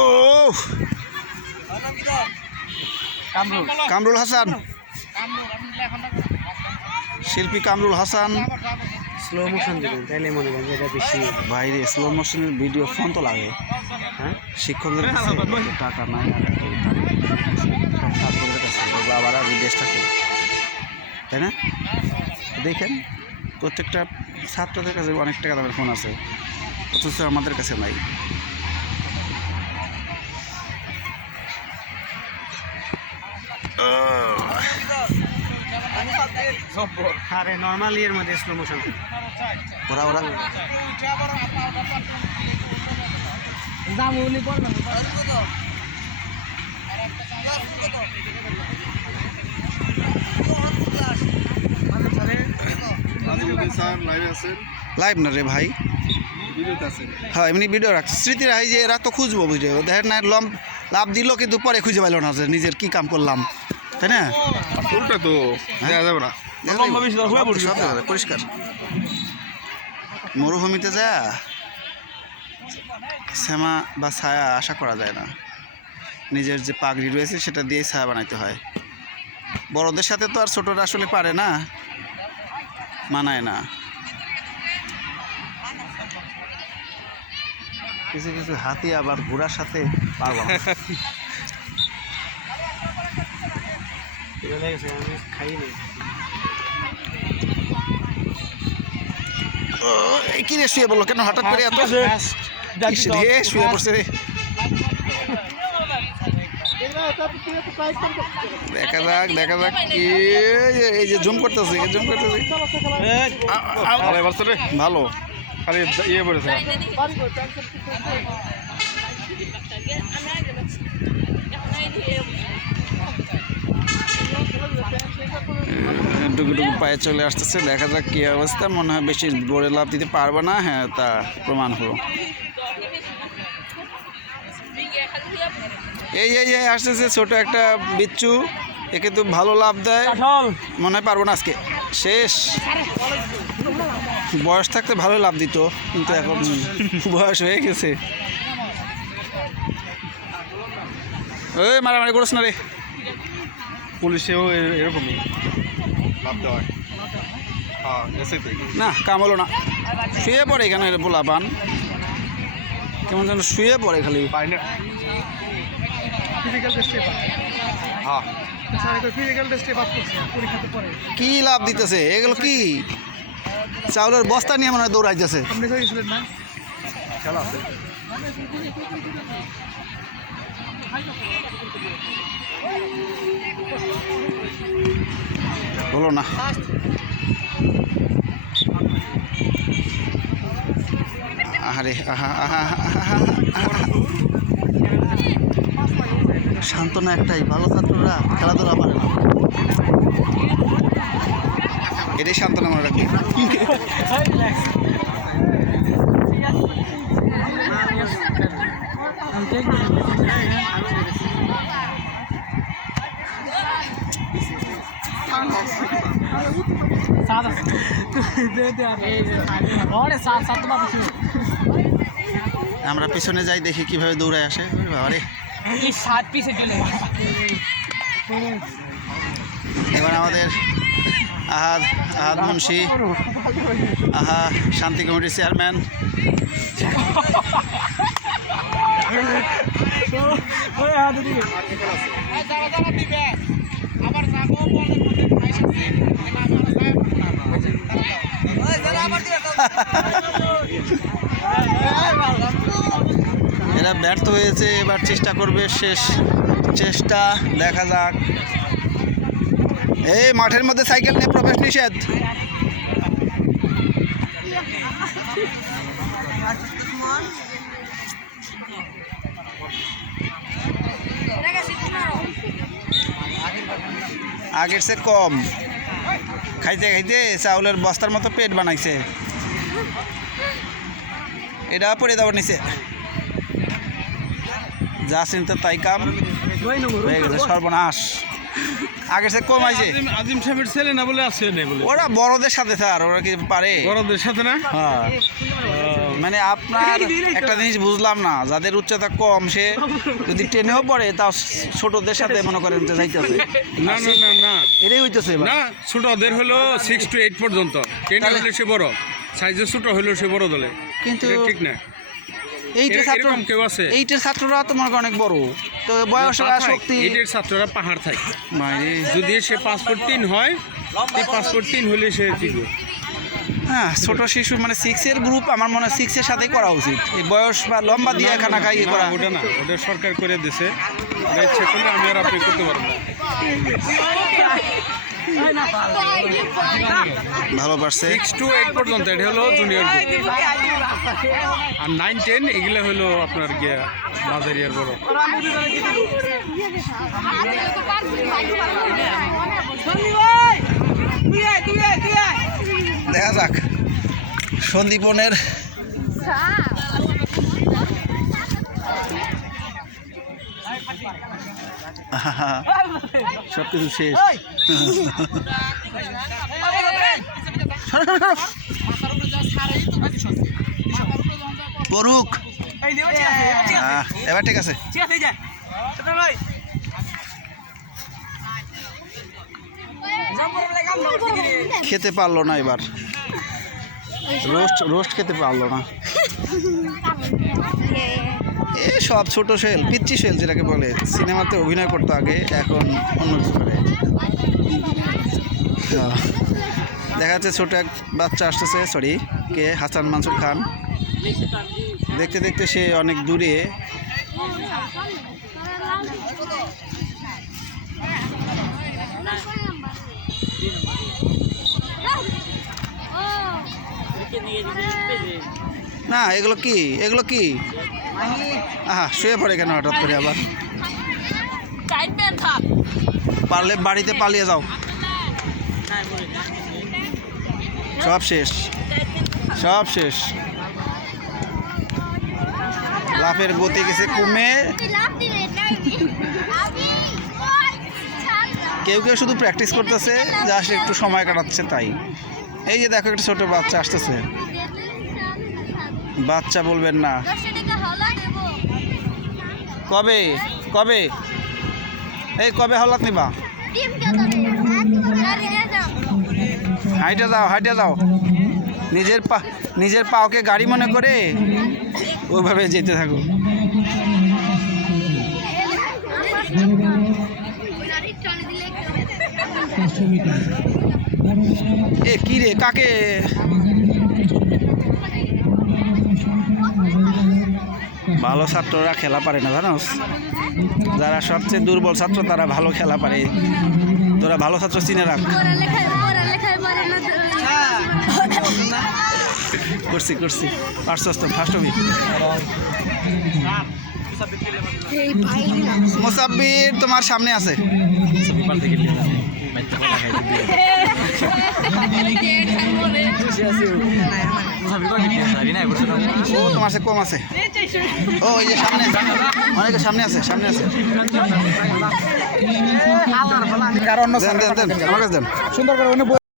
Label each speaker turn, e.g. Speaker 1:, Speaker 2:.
Speaker 1: ও কামরুল। হাসান। শিল্পী Kamrul Hasan.
Speaker 2: Slow motion দেবেন তাইলে মনে করেন এটা বেশি
Speaker 1: বাইরে স্লো মোশনের ভিডিও ফোন তো লাগে।
Speaker 2: হ্যাঁ?
Speaker 1: শিক্ষকদের কাছে এত টাকা নাই। ছাত্রদের কাছে আবার আর বিদেশ থাকে। তাই না? দেখেন প্রত্যেকটা ছাত্রদের কাছে অনেক টাকা দামের ফোন আছে। অথচ আমাদের কাছে নাই।
Speaker 2: আরে নর্মাল ইয়ের মধ্যে স্লো মোশন
Speaker 1: ওরা ওরা।
Speaker 2: জামুনি পড়লাম
Speaker 1: লাইভ না রে ভাই? হ্যাঁ এমনি ভিডিও রাখছে স্মৃতির হাই যে এরা তো খুঁজবো বুঝে দেখেন না লম লাভ দিল কিন্তু পরে খুঁজে পাইল না নিজের কি কাম করলাম। তাই না?
Speaker 3: তো দেওয়া যাবে না।
Speaker 1: সব পরিষ্কার। মরুভূমিতে যা শ্যামা বা ছায়া আশা করা যায় না। নিজের যে পাগড়ি রয়েছে সেটা দিয়ে ছায়া বানাইতে হয়। বড়দের সাথে তো আর ছোটরা আসলে পারে না মানায় না। কিছু কিছু হাতি আবার ঘোড়ার সাথে পারব না
Speaker 2: লেগেছে আমি খাইনি
Speaker 1: কি রে শুয়ে বলল কেন? হঠাৎ করে এত? রে, শুয়ে পড়ছে রে। দেখা যাক দেখা যাক কি এই যে জুম করতেছে জুম করতেছে।
Speaker 3: ভালো রে।
Speaker 1: ভালো।
Speaker 3: খালি ইয়ে পড়েছে।
Speaker 1: ডুবু ডুবু পায়ে চলে আসতেছে। দেখা যাক কি অবস্থা। মনে হয় বেশি বড়ে লাভ দিতে পারবে না। হ্যাঁ তা প্রমাণ হলো। এই এই এই আসতেছে ছোট একটা বিচ্ছু। একে তো ভালো লাভ দেয়। মনে হয় পারব না আজকে। শেষ। বয়স থাকতে ভালো লাভ দিত কিন্তু এখন বয়স হয়ে গেছে। ওই মারামারি করিস না রে।
Speaker 3: পুলিশেও এরকমই।
Speaker 1: না কাম হলো না। শুয়ে পড়ে এখানে পোলা পান কেমন যেন শুয়ে পড়ে খালি।
Speaker 3: পাই না
Speaker 2: ফিজিক্যাল টেস্টে
Speaker 3: হ্যাঁ।
Speaker 2: স্যার ফিজিক্যাল টেস্টে বাদ করছে পরীক্ষাতে পরে
Speaker 1: কি লাভ দিতেছে? এগুলো কি? চাউলের বস্তা নিয়ে মনে হয় দৌড়াইতেছে।
Speaker 2: বলো না।
Speaker 3: আরে
Speaker 1: শান্ত না একটাই, ভালো ছাত্ররা খেলাধুলা পারে না। এটাই শান্ত না মনে রাখবে।
Speaker 2: I'm taking
Speaker 1: আমরা পিছনে যাই দেখি কীভাবে দৌড়ে আসে। এবার আমাদের আহাদ আহাদ মুন্সি আহা শান্তি কমিটির চেয়ারম্যান।
Speaker 2: আবার
Speaker 1: এরা ব্যর্থ হয়েছে, এবার চেষ্টা করবে শেষ চেষ্টা, দেখা যাক। এই মাঠের মধ্যে সাইকেল নিয়ে প্রবেশ নিষেধ। আগের সে কম। খাইতে খাইতে চাউলের বস্তার মতো পেট বানাইছে। এটা পড়ে দেওয়ার নিচে। যা চিন্তা তাই কাম। হয়ে গেছে সর্বনাশ। আগের সে কম আইছে
Speaker 3: আজিম সাহেবের ছেলে না বলে না বলে।
Speaker 1: ওরা বড়দের সাথে স্যার ওরা কি পারে?
Speaker 3: বড়দের সাথে না?
Speaker 1: হ্যাঁ। মানে আপনার একটা জিনিস বুঝলাম না যাদের উচ্চতা কম সে যদি ট্রেনেও পড়ে তাও ছোটদের সাথে মনে করেন যে যাইতেছে।
Speaker 3: না না না না।
Speaker 1: এটাই হইতেছে
Speaker 3: না ছোটদের হলো সিক্স টু এইট পর্যন্ত। টেন হলে সে বড় সাইজে ছোট হলেও সে বড় দলে।
Speaker 1: কিন্তু
Speaker 3: ঠিক না।
Speaker 1: এইটের ছাত্র
Speaker 3: কেউ আছে?
Speaker 1: এইটের ছাত্ররা তো মনে করেন অনেক বড়। তো বয়স শক্তি।
Speaker 3: এদের ছাত্ররা পাহাড় থাকে।
Speaker 1: মানে
Speaker 3: যদি সে পাসপোর্ট তিন হয় ফুট তিন হলে সে টিকবে
Speaker 1: হ্যাঁ ছোট শিশু মানে সিক্সের গ্রুপ আমার মনে হয় সিক্সের সাথেই করা উচিত। এই বয়স বা লম্বা দিয়ে খানা খাই
Speaker 3: না,
Speaker 1: করা।
Speaker 3: ওটা না ওটা সরকার করে দিছে। আমি আর আপনি করতে পারব না।
Speaker 1: ভালো পারছে।
Speaker 3: সিক্স টু এইট পর্যন্ত এটা হলো জুনিয়র আর নাইন টেন এগুলো হলো আপনার গিয়া মাঝারি আর বড়।
Speaker 1: দেখা যাক। সন্দীপনের সব কিছু শেষ আহ, এবার ঠিক আছে। খেতে পারল না এবার। রোস্ট রোস্ট খেতে পারল না। এ সব ছোট শেল পিচ্ছি শেল যেটাকে বলে। সিনেমাতে অভিনয় করতো আগে এখন অন্য করে। দেখা যাচ্ছে ছোট এক বাচ্চা আসতেছে সরি কে? হাসান মানসুর খান। দেখতে দেখতে সে অনেক দূরে। না এগুলো কি? এগুলো কি? শুয়ে পড়ে কেন হঠাৎ করে আবার? পারলে বাড়িতে পালিয়ে যাও। সব শেষ। সব শেষ। লাফের গতি গেছে কমে। কেউ কেউ শুধু প্র্যাকটিস করতেছে জাস্ট একটু সময় কাটাচ্ছে তাই। এই যে দেখো একটা ছোট বাচ্চা আসতেছে। বাচ্চা বলবেন না। কবে? কবে? এই কবে হলাত নিবা? হাইটে যাও হাইটে যাও। নিজের পা, নিজের পাওকে গাড়ি মনে করে ওইভাবে যেতে থাকো। এ, কি রে, কাকে? ভালো ছাত্ররা খেলা পারে না জানোস? যারা সবচেয়ে দুর্বল ছাত্র তারা ভালো খেলা পারে। তোরা ভালো ছাত্র চিনে রাখ। করছি করছি। পারছস তো ফার্স্ট হবি। মোসাব্বির তোমার সামনে আছে। ও তোমার সে কম আছে। ও এই যে সামনে অনেকে সামনে আছে সামনে আছে। দেন দেন দেন আমার কাছে দেন।
Speaker 2: সুন্দর করে